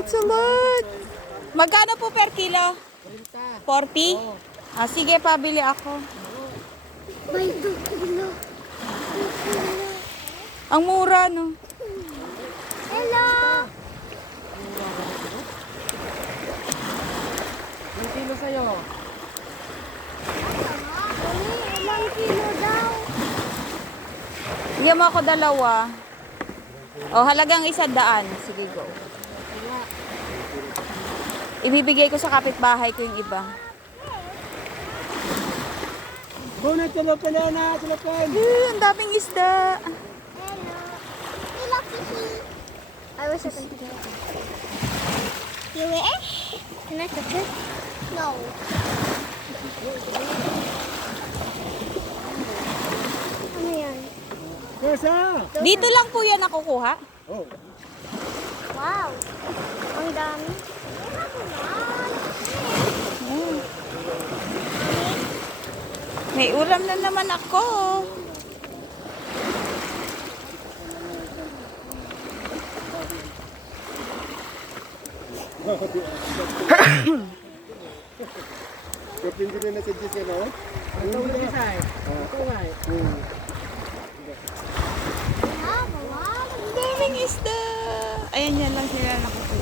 It's a lot. Magkano po per kilo? 40? Ah, sige, pabili ako. May 2 kilo. Ang mura, no? Hello! Ilang kilo sa'yo? Ilang kilo daw? Bigyan mo ako 2. O, halagang 100. Sige, go. Ibibigay ko sa kapitbahay ko yung iba. Bunot tulupin na, tulupin. Ang daming isda. Hello. Hello, Kiki. I was at the You wish? Can I touch it? No. Ano yan? Kesa! Dito lang po yan nakukuha. Oh. Wow. Ang dami. May ulam na naman ako. Kapin ko rin na sa Jessica, no? Ang tawag na isa eh. Ito nga eh. Wow, wow. Ang daming isda. Ayan yan lang sila nakukuha.